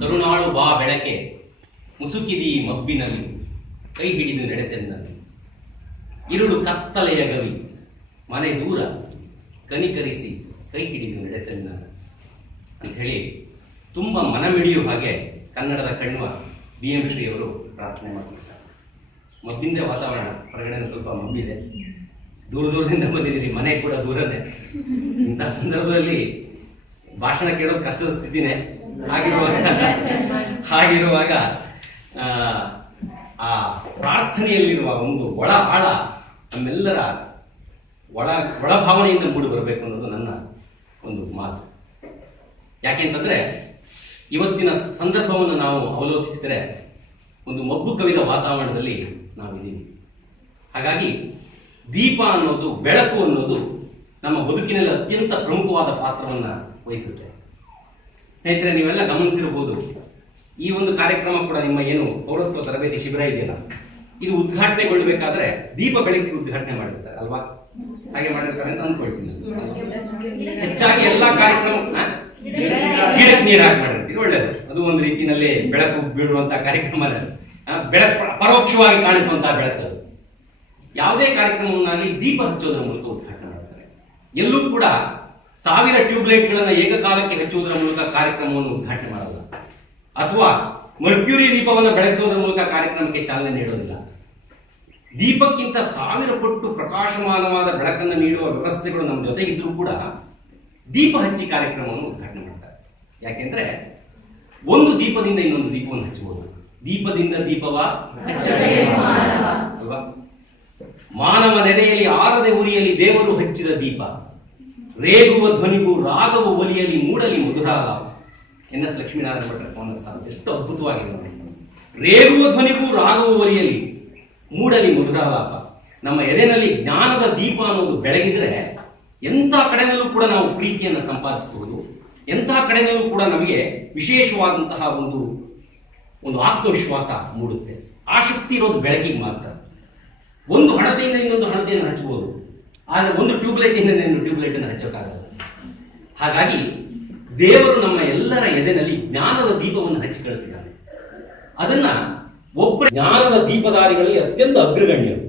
ಕರುಣಾಳು ಬಾ ಬೆಳಕೆ ಮುಸುಕಿದಿ ಮಬ್ಬಿನಲ್ಲಿ ಕೈ ಹಿಡಿದು ನಡೆಸೆಂದಲ್ಲಿ ಇರುಳು ಕತ್ತಲೆಯ ಗವಿ ಮನೆ ದೂರ ಕನಿಕರಿಸಿ ಕೈ ಹಿಡಿದು ನಡೆಸೆಂದಲ್ಲಿ ಅಂತ ಹೇಳಿ ತುಂಬ ಮನಮಿಡಿಯುವ ಹಾಗೆ ಕನ್ನಡದ ಕಣ್ವ BM ಶ್ರೀ ಅವರು ಪ್ರಾರ್ಥನೆ ಮಾಡ್ತಿರ್ತಾರೆ. ಮಬ್ಬಿಂದ ವಾತಾವರಣ ಹೊರಗಡೆ ಸ್ವಲ್ಪ ಮಬ್ಬಿದೆ, ದೂರದಿಂದ ಬಂದಿದ್ದೀರಿ, ಮನೆ ಕೂಡ ದೂರನೇ. ಇಂಥ ಸಂದರ್ಭದಲ್ಲಿ ಭಾಷಣ ಕೇಳೋದು ಕಷ್ಟದ ಸ್ಥಿತಿನೇ. ಹಾಗಿರುವಾಗ ಆ ಪ್ರಾರ್ಥನೆಯಲ್ಲಿರುವ ಒಂದು ಒಳ ಆಳ ನಮ್ಮೆಲ್ಲರ ಒಳಭಾವನೆಯಿಂದ ಮೂಡಿ ಬರಬೇಕು ಅನ್ನೋದು ನನ್ನ ಒಂದು ಮಾತು. ಯಾಕೆಂತಂದ್ರೆ ಇವತ್ತಿನ ಸಂದರ್ಭವನ್ನು ನಾವು ಅವಲೋಕಿಸಿದರೆ ಒಂದು ಮಬ್ಬು ಕವಿದ ವಾತಾವರಣದಲ್ಲಿ ನಾವಿದ್ದೀವಿ. ಹಾಗಾಗಿ ದೀಪ ಅನ್ನೋದು, ಬೆಳಕು ಅನ್ನೋದು ನಮ್ಮ ಬದುಕಿನಲ್ಲಿ ಅತ್ಯಂತ ಪ್ರಮುಖವಾದ ಪಾತ್ರವನ್ನು ವಹಿಸುತ್ತೆ. ಸ್ನೇಹಿತರೆ, ನೀವೆಲ್ಲ ಗಮನಿಸಿರಬಹುದು, ಈ ಒಂದು ಕಾರ್ಯಕ್ರಮ ಕೂಡ ನಿಮ್ಮ ಏನು ಪೌರತ್ವ ತರಬೇತಿ ಶಿಬಿರ ಇದೆಯಲ್ಲ, ಇದು ಉದ್ಘಾಟನೆಗೊಳ್ಳಬೇಕಾದ್ರೆ ದೀಪ ಬೆಳಗಿಸಿ ಉದ್ಘಾಟನೆ ಮಾಡಿರ್ತಾರೆ ಅಲ್ವಾ? ಹಾಗೆ ಮಾಡಿರ್ತಾರೆ ಅಂತ ಅಂದ್ಕೊಳ್ತೀನಿ. ಹೆಚ್ಚಾಗಿ ಎಲ್ಲಾ ಕಾರ್ಯಕ್ರಮ ಗಿಡಕ್ಕೆ ನೀರು ಹಾಕಿ ಮಾಡಿರ್ತೀವಿ, ಒಳ್ಳೇದು. ಅದು ಒಂದು ರೀತಿಯಲ್ಲಿ ಬೆಳಕು ಬೀಳುವಂತ ಕಾರ್ಯಕ್ರಮ, ಬೆಳಕು ಪರೋಕ್ಷವಾಗಿ ಕಾಣಿಸುವಂತಹ ಬೆಳಕು. ಯಾವುದೇ ಕಾರ್ಯಕ್ರಮವನ್ನಾಗಲಿ ದೀಪ ಹಚ್ಚೋದ್ರ ಮೂಲಕ ಉದ್ಘಾಟನೆ ಮಾಡ್ತಾರೆ. ಎಲ್ಲೂ ಕೂಡ 1000 ಟ್ಯೂಬ್ಲೈಟ್ ಗಳನ್ನ ಏಕಕಾಲಕ್ಕೆ ಹಚ್ಚುವುದರ ಮೂಲಕ ಕಾರ್ಯಕ್ರಮವನ್ನು ಉದ್ಘಾಟನೆ ಮಾಡಲ್ಲ, ಅಥವಾ ಮರ್ಕ್ಯೂರಿ ದೀಪವನ್ನು ಬೆಳಗಿಸೋದ್ರ ಮೂಲಕ ಕಾರ್ಯಕ್ರಮಕ್ಕೆ ಚಾಲನೆ ನೀಡೋದಿಲ್ಲ. ದೀಪಕ್ಕಿಂತ 1000 ಪಟ್ಟು ಪ್ರಕಾಶಮಾನವಾದ ಬೆಳಕನ್ನು ನೀಡುವ ವ್ಯವಸ್ಥೆಗಳು ನಮ್ಮ ಜೊತೆ ಇದ್ರೂ ಕೂಡ ದೀಪ ಹಚ್ಚಿ ಕಾರ್ಯಕ್ರಮವನ್ನು ಉದ್ಘಾಟನೆ ಮಾಡ್ತಾರೆ. ಯಾಕೆಂದ್ರೆ ಒಂದು ದೀಪದಿಂದ ಇನ್ನೊಂದು ದೀಪವನ್ನು ಹಚ್ಚಬಹುದು. ದೀಪದಿಂದ ದೀಪವ ಅಲ್ವಾ? ಮಾನವ ನೆರೆಯಲ್ಲಿ ಆರದೆ ಉರಿಯಲಿ ದೇವರು ಹಚ್ಚಿದ ದೀಪ, ರೇಗುವ ಧ್ವನಿಗೂ ರಾಗವ ಒಲಿಯಲಿ ಮೂಡಲಿ ಮಧುರಾಲ. NS ಲಕ್ಷ್ಮೀನಾರಾಯಣ ಭಟ್ರ ಸಾಧ್ಯ ಎಷ್ಟು ಅದ್ಭುತವಾಗಿದೆ ನೋಡಿ. ರೇಗುವ ಧ್ವನಿಗೂ ರಾಗವ ಒಲಿಯಲಿ ಮೂಡಲಿ ಮಧುರಾಲಾಪ. ನಮ್ಮ ಎದೆನಲ್ಲಿ ಜ್ಞಾನದ ದೀಪ ಅನ್ನೋದು ಬೆಳಗಿದ್ರೆ ಎಂಥ ಕಡೆನಲ್ಲೂ ಕೂಡ ನಾವು ಪ್ರೀತಿಯನ್ನು ಸಂಪಾದಿಸಬಹುದು. ಎಂಥ ಕಡೆನಲ್ಲೂ ಕೂಡ ನಮಗೆ ವಿಶೇಷವಾದಂತಹ ಒಂದು ಆತ್ಮವಿಶ್ವಾಸ ಮೂಡುತ್ತೆ. ಆ ಶಕ್ತಿ ಇರೋದು ಬೆಳಕಿಗೆ ಮಾತ್ರ. ಒಂದು ಹಣತೆಯಿಂದ ಇನ್ನೊಂದು ಹಣತೆಯನ್ನು ಹಚ್ಚಬಹುದು, ಆದರೆ ಒಂದು ಟ್ಯೂಬ್ಲೈಟ್ ಇಂದ ಇನ್ನೊಂದು ಟ್ಯೂಬ್ಲೈಟ್ ಅನ್ನು ಹಚ್ಚೋಕ್ಕಾಗಲ್ಲ. ಹಾಗಾಗಿ ದೇವರು ನಮ್ಮ ಎಲ್ಲರ ಎದೆನಲ್ಲಿ ಜ್ಞಾನದ ದೀಪವನ್ನು ಹಚ್ಚಿ ಕಳಿಸಿದ್ದಾನೆ. ಅದನ್ನ ಒಬ್ಬ ಜ್ಞಾನದ ದೀಪದಾರಿಗಳಲ್ಲಿ ಅತ್ಯಂತ ಅಗ್ರಗಣ್ಯರು